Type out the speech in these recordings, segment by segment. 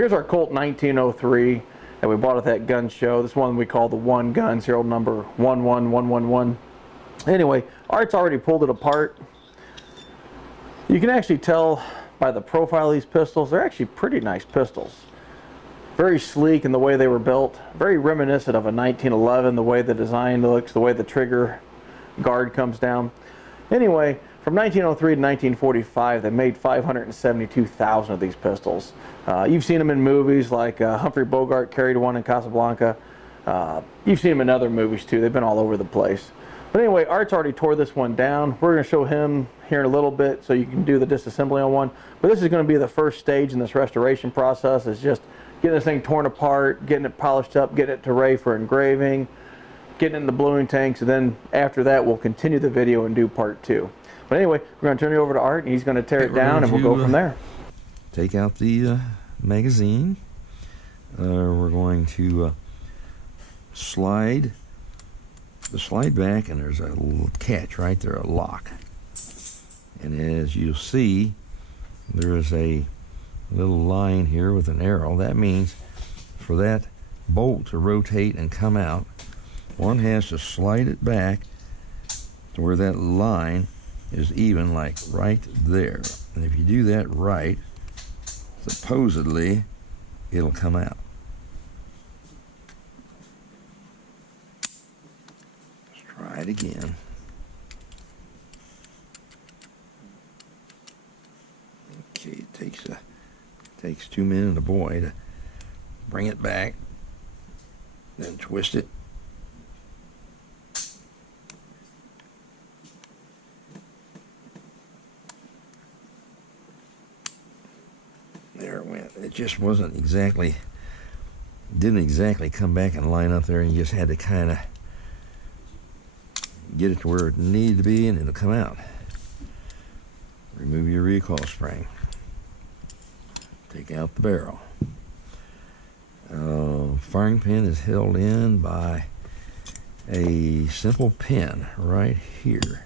here's our Colt 1903 that we bought at that gun show. This one we call the one gun, serial number 11111. Anyway, Art's already pulled it apart. You can actually tell by the profile of these pistols, they're actually pretty nice pistols. Very sleek in the way they were built, very reminiscent of a 1911, the way the design looks, the way the trigger guard comes down. Anyway, from 1903 to 1945, they made 572,000 of these pistols. You've seen them in movies like Humphrey Bogart carried one in Casablanca. You've seen them in other movies too. They've been all over the place. But anyway, Art's already tore this one down. We're going to show him here in a little bit so you can do the disassembly on one. But this is going to be the first stage in this restoration process. It's just getting this thing torn apart, getting it polished up, getting it to Ray for engraving, getting it in the bluing tanks, and then after that we'll continue the video and do part 2. But anyway, we're going to turn it over to Art, and he's going to tear it down, and we'll go from there. Take out the magazine. We're going to slide the slide back, and there's a little catch right there, a lock. And as you'll see, there is a little line here with an arrow. That means for that bolt to rotate and come out, one has to slide it back to where that line is even, like right there. And if you do that right, supposedly it'll come out. Let's try it again. Okay, it takes 2 men and a boy to bring it back, then twist it. There it went. It just wasn't exactly, didn't exactly come back and line up there, and you just had to kind of get it to where it needed to be, and it'll come out. Remove your recoil spring. Take out the barrel. Firing pin is held in by a simple pin right here.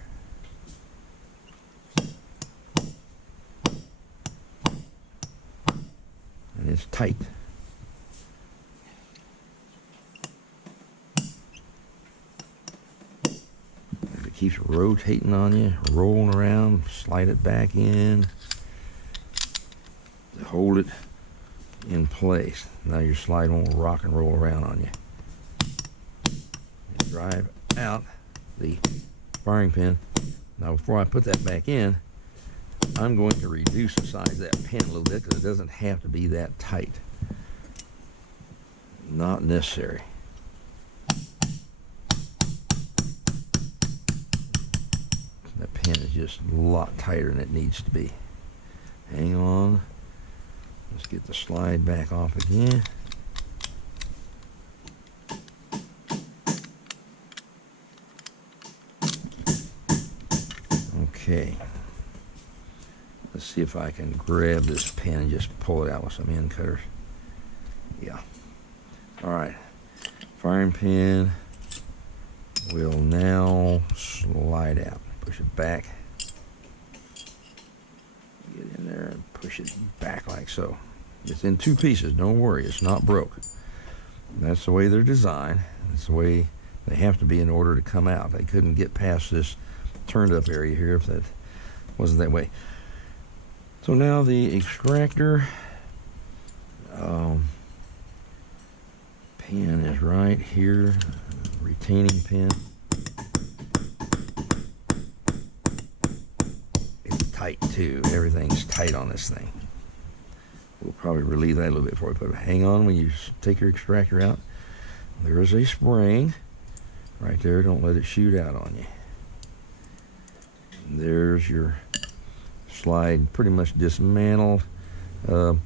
And it's tight. If it keeps rotating on you, rolling around, slide it back in to hold it in place. Now your slide won't rock and roll around on you. And drive out the firing pin. Now before I put that back in, I'm going to reduce the size of that pin a little bit because it doesn't have to be that tight. Not necessary. That pin is just a lot tighter than it needs to be. Hang on. Let's get the slide back off again. Okay. Let's see if I can grab this pin and just pull it out with some end cutters. Yeah. All right. Firing pin will now slide out. Push it back. Get in there and push it back like so. It's in 2 pieces. Don't worry. It's not broke. That's the way they're designed. That's the way they have to be in order to come out. They couldn't get past this turned up area here if that wasn't that way. So now the extractor pin is right here, retaining pin. It's tight too. Everything's tight on this thing. We'll probably relieve that a little bit before we put it. Hang on when you take your extractor out. There is a spring right there. Don't let it shoot out on you. And there's your slide pretty much dismantled. We'll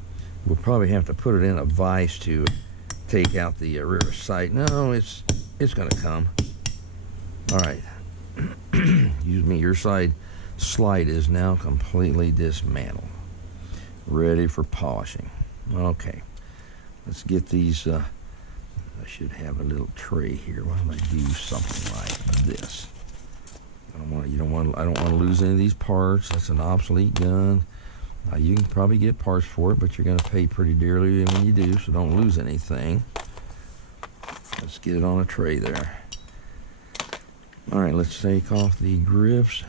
probably have to put it in a vise to take out the rear sight. No, it's going to come. All right. Excuse me. Your slide is now completely dismantled, ready for polishing. Okay. Let's get these. I should have a little tray here. Why don't I do something like this? I don't want to lose any of these parts. That's an obsolete gun. You can probably get parts for it, but you're going to pay pretty dearly when you do, so don't lose anything. Let's get it on a tray there. All right, let's take off the grips.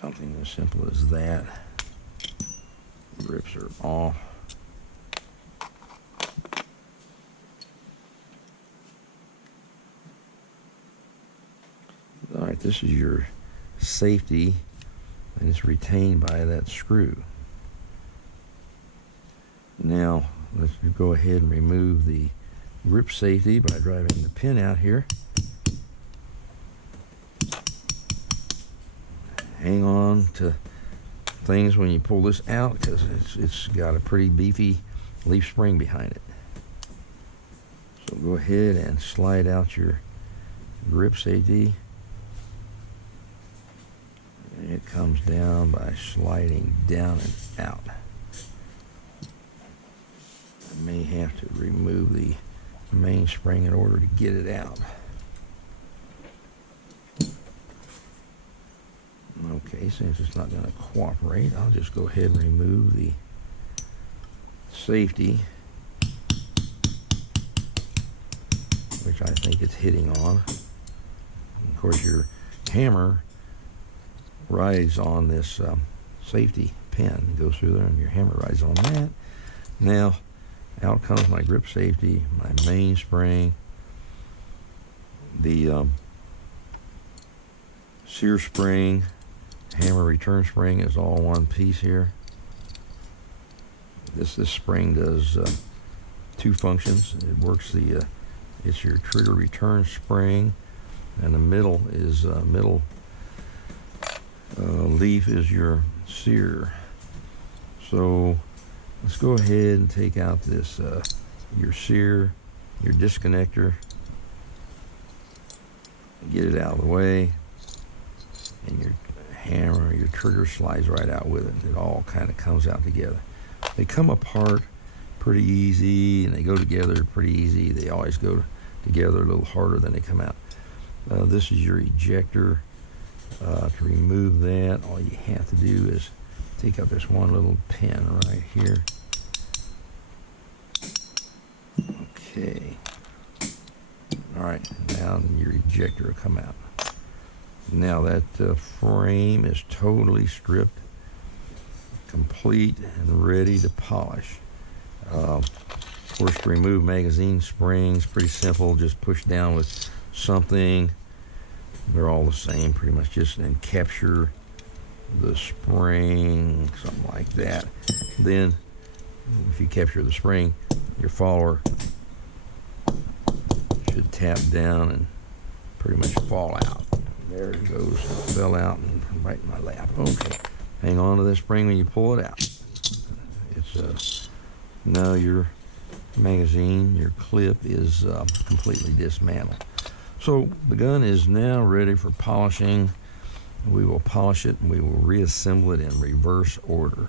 Something as simple as that. Grips are off. All right, this is your safety, and it's retained by that screw. Now, let's go ahead and remove the grip safety by driving the pin out here. Hang on to things when you pull this out because it's got a pretty beefy leaf spring behind it. So go ahead and slide out your grip safety. It comes down by sliding down and out. I may have to remove the mainspring in order to get it out. Okay, since it's not going to cooperate, I'll just go ahead and remove the safety, which I think it's hitting on. Of course, your hammer rides on this safety pin. It goes through there, and your hammer rides on that. Now, out comes my grip safety, my mainspring, the sear spring, hammer return spring is all one piece here. This spring does two functions. It works it's your trigger return spring, and the middle is leaf is your sear. So let's go ahead and take out this your sear, your disconnector, get it out of the way, and your hammer, your trigger slides right out with it. It all kind of comes out together. They come apart pretty easy, and they go together pretty easy. They always go together a little harder than they come out. This is your ejector. To remove that, all you have to do is take out this one little pin right here. Okay. All right, now your ejector will come out. Now that frame is totally stripped, complete, and ready to polish. Of course, to remove magazine springs, pretty simple. Just push down with something. They're all the same, pretty much. Just and capture the spring, something like that. Then, if you capture the spring, your follower should tap down and pretty much fall out. There it goes. Fell out and right in my lap. Okay. Hang on to this spring when you pull it out. It's now your magazine, your clip is completely dismantled. So the gun is now ready for polishing. We will polish it and we will reassemble it in reverse order.